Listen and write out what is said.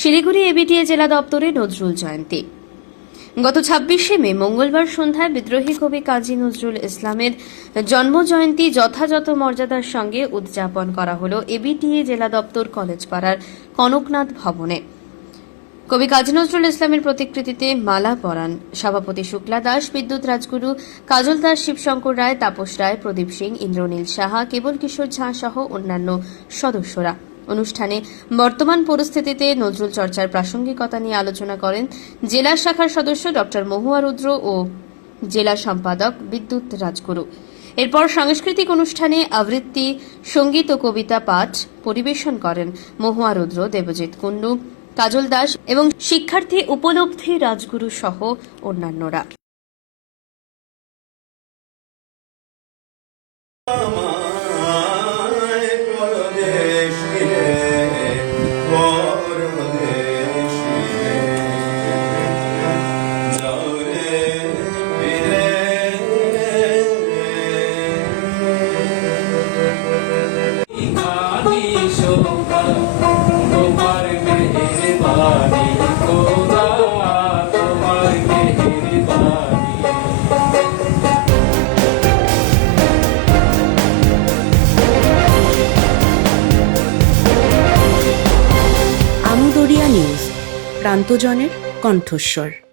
Siliguri ABTA জেলা দপ্তরে নজরুল জয়ন্তী। গত ২৬শে মে মঙ্গলবার সন্ধ্যায় বিদ্রোহী কবি কাজী নজরুল ইসলামের জন্মজয়ন্তী যথাযথ মর্যাদার সঙ্গে উদযাপন করা হল এবিটিএ জেলা দপ্তর কলেজপাড়ার কনকনাথ ভবনে। কবি কাজী নজরুল ইসলামের প্রতিকৃতিতে মালা পরান সভাপতি শুক্লা দাস, বিদ্যুৎ রাজগুরু, কাজল দাস, শিবশঙ্কর রায়, তাপস রায়, প্রদীপ সিং, ইন্দ্রনীল সাহা, কেবল কিশোর ঝা সহ অন্যান্য সদস্যরা। অনুষ্ঠানে বর্তমান পরিস্থিতিতে নজরুল চর্চার প্রাসঙ্গিকতা নিয়ে আলোচনা করেন জেলা শাখার সদস্য ডক্টর মহুয়া রুদ্র ও জেলা সম্পাদক বিদ্যুৎ রাজগুরু। এরপর সাংস্কৃতিক অনুষ্ঠানে আবৃত্তি, সঙ্গীত ও কবিতা পাঠ পরিবেশন করেন মহুয়া রুদ্র, দেবজিৎ কুন্ডু, কাজল দাস এবং শিক্ষার্থী উপলব্ধি রাজগুরু সহ অন্যান্যরা। আমদরিয়া নিউজ, প্রান্তজনের কণ্ঠস্বর।